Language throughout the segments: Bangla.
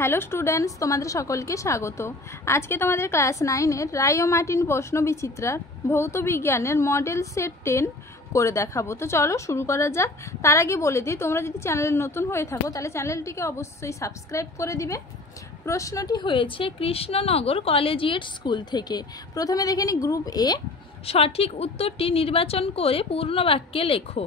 হ্যালো স্টুডেন্টস, তোমাদের সকলকে স্বাগত। আজকে তোমাদের ক্লাস 9-এর রায় ও মার্টিন প্রশ্ন বিচিত্রার ভৌত বিজ্ঞানের মডেল সেট 10 করে দেখাবো। তো চলো শুরু করা যাক। তার আগে বলে দিই, তোমরা যদি চ্যানেলে নতুন হয়ে থাকো তাহলে চ্যানেলটিকে অবশ্যই সাবস্ক্রাইব করে দিবে। প্রশ্নটি হয়েছে কৃষ্ণনগর কলেজিয়েট স্কুল থেকে। প্রথমে দেখে নিই গ্রুপ এ। সঠিক উত্তরটি নির্বাচন করে পূর্ণ বাক্যে লেখো।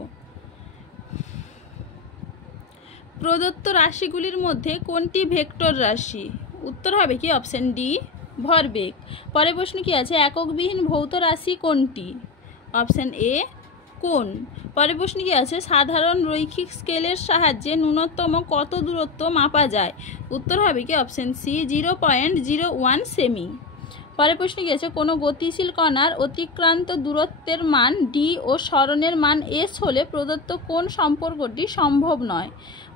প্রদত্ত রাশিগুলির মধ্যে কোনটি ভেক্টর রাশি? উত্তর হবে কি অপশন ডি, ভরবেগ। পরের প্রশ্ন কি আছে? এককবিহীন ভৌত রাশি কোনটি? অপশন এ, কোণ। পরের প্রশ্ন কি আছে? সাধারণ রৈখিক স্কেলের সাহায্যে ন্যূনতম কত দূরত্ব মাপা যায়? উত্তর হবে কি অপশন সি, 0.01 সেমি। পরের প্রশ্ন কি আছে? কোনো গতিশীল কণার অতিক্রান্ত দূরত্বের মান ডি ও সরণের মান এস হলে প্রদত্ত কোন সম্পর্কটি সম্ভব নয়?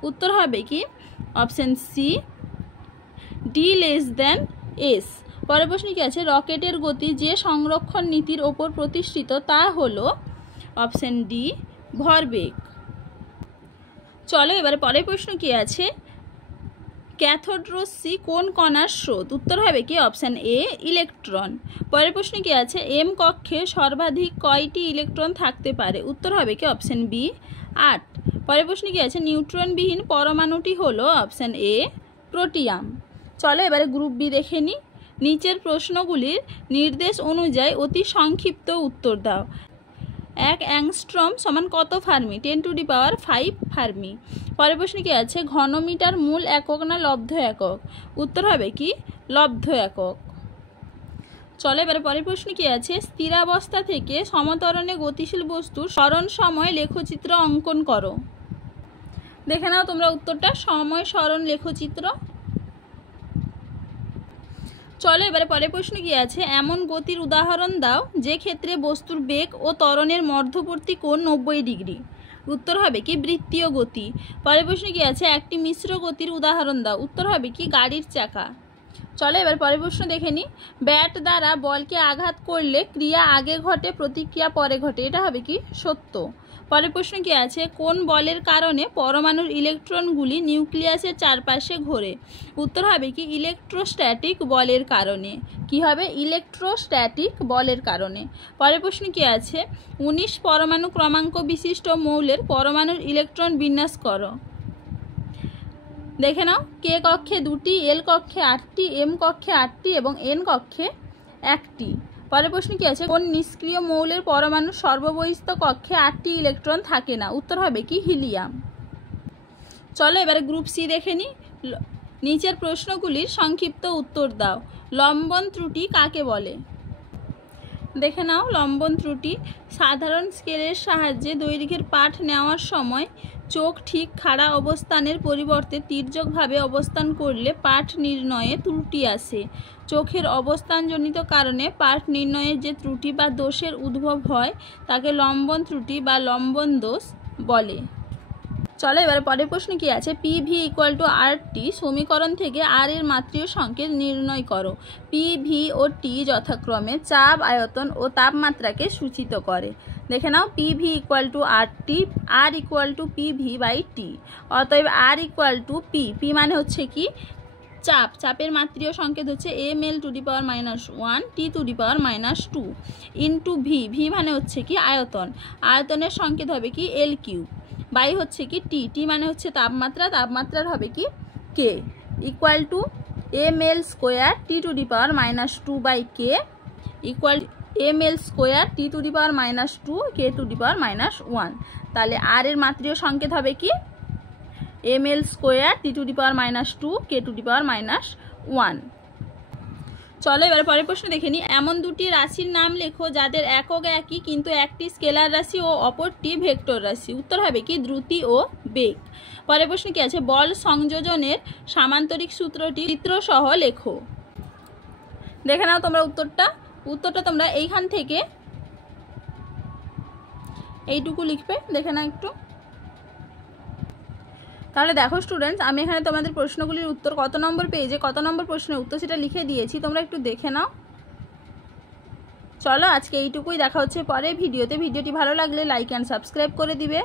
উত্তর হবে কি option c, d less than s. পরের প্রশ্ন কি আছে? রকেটের গতি যে সংরক্ষণ নীতির ওপর প্রতিষ্ঠিত তা হলো অপশন ডি, ভরবেগ। চলো এবারে পরের প্রশ্ন কি আছে? ক্যাথোড রশ্মি কোন কণার স্রোত? উত্তর হবে কি অপশন এ, ইলেকট্রন। পরের প্রশ্ন কি আছে? এম কক্ষে সর্বাধিক কয়টি ইলেকট্রন থাকতে পারে? উত্তর হবে কি অপশন বি, 8। পরের প্রশ্ন কি আছে? নিউট্রনবিহীন পরমাণুটি হলো অপশন এ, প্রোটিয়াম। চলো এবারে গ্রুপ বি দেখে নিই। নিচের প্রশ্নগুলির নির্দেশ অনুযায়ী অতি সংক্ষিপ্ত উত্তর দাও। 1 অ্যাংস্ট্রম সমান কত ফার্মি? 10⁵ ফার্মি। পরের প্রশ্ন কি আছে? ঘনমিটার মূল একক না লব্ধ একক? উত্তর হবে কি লব্ধ একক। চলো এবারে পরের প্রশ্ন কি আছে? স্থিরাবস্থা থেকে সমতরণে গতিশীল বস্তুর সরণ সময় লেখচিত্র অঙ্কন করো। দেখে নাও তোমরা উত্তরটা। সময় সরণ লেখচিত্র। চলো এবারে পরের প্রশ্ন কি আছে? এমন গতির উদাহরণ দাও যে ক্ষেত্রে বস্তুর বেগ ও ত্বরণের মধ্যবর্তী কোণ 90 ডিগ্রি। উত্তর হবে কি বৃত্তীয় গতি। পরের প্রশ্ন কি আছে? একটি মিশ্র গতির উদাহরণ দাও। উত্তর হবে কি গাড়ির চাকা। চলো এবার পরের প্রশ্ন দেখে নিই। ব্যাট দ্বারা বলকে আঘাত করলে ক্রিয়া আগে ঘটে, প্রতিক্রিয়া পরে ঘটে। এটা হবে কি সত্য। পরের প্রশ্ন কি আছে? কোন বলের কারণে পরমাণুর ইলেকট্রনগুলি নিউক্লিয়াসের চারপাশে ঘোরে? উত্তর হবে কি ইলেকট্রোস্ট্যাটিক বলের কারণে। কি হবে? ইলেকট্রোস্ট্যাটিক বলের কারণে। পরের প্রশ্ন কি আছে? 19 পরমাণু ক্রমাঙ্ক বিশিষ্ট মৌলের পরমাণুর ইলেকট্রন বিন্যাস করো। দেখে নাও। কে কক্ষে 2টি, এল কক্ষে 8টি, এম কক্ষে 8টি এবং এন কক্ষে 1টি। পরের প্রশ্ন কি আছে? কোন নিষ্ক্রিয় মৌলের পরমাণু সর্ববহিস্থ কক্ষে 8টি ইলেকট্রন থাকে না? উত্তর হবে কি হিলিয়াম। চলো এবারে গ্রুপ সি দেখে নিই। নিচের প্রশ্নগুলির সংক্ষিপ্ত উত্তর দাও। লম্বন ত্রুটি কাকে বলে? দেখে নাও। লম্বন ত্রুটি সাধারণ স্কেলের সাহায্যে দৈর্ঘ্যের পাঠ নেওয়ার সময় চোখ ঠিক খাড়া অবস্থানের পরিবর্তে তির্যকভাবে অবস্থান করলে পাঠ নির্ণয়ে ত্রুটি আসে। চোখের অবস্থানজনিত কারণে পাঠ নির্ণয়ে যে ত্রুটি বা দোষের উদ্ভব হয় তাকে লম্বন ত্রুটি বা লম্বন দোষ বলে। চলো এবারে পরের প্রশ্ন কি আছে? PV = RT সমীকরণ থেকে আর এর মাত্রীয় সংকেত নির্ণয় করো। PV ও T যথাক্রমে চাপ, আয়তন ও তাপমাত্রাকে সূচিত করে। দেখে নাও। PV = RT, R = PV/T। অতএব R = P। P মানে হচ্ছে কি চাপ। চাপের মাত্রীয় সংকেত হচ্ছে mL⁻⁻1 T⁻⁻2 into V। V মানে হচ্ছে কি আয়তন। আয়তনের সংকেত হবে কি L³ বাই হচ্ছে কি T। T মানে হচ্ছে তাপমাত্রা। তাপমাত্রার হবে কি K = mL² T⁻⁻2/K mL² T⁻⁻2 K⁻⁻1। তাহলে আর এর মাত্রীয় সংকেত হবে কি mL² T⁻⁻2 K⁻⁻1। চলো এবার পরের প্রশ্ন দেখে নিই। এমন দুটি রাশির নাম লেখো যাদের একক একই কিন্তু একটি স্কেলার রাশি ও অপরটি ভেক্টর রাশি। উত্তর হবে কি দ্রুতি ও বেগ। পরের প্রশ্ন কি আছে? বল সংযোজনের সামান্তরিক সূত্রটি চিত্রসহ লেখো। দেখে নাও তোমরা উত্তরটা। তোমরা এইখান থেকে এইটুকু লিখবে। দেখে নাও একটু। তাহলে দেখো স্টুডেন্টস, আমি এখানে তোমাদের প্রশ্নগুলির উত্তর কত নম্বর পেজে কত নম্বর প্রশ্নের উত্তর সেটা লিখে দিয়েছি, তোমরা একটু দেখে নাও। চলো আজকে এইটুকুই। দেখা হচ্ছে পরে ভিডিওতে। ভিডিওটি ভালো লাগলে লাইক অ্যান্ড সাবস্ক্রাইব করে দিবে।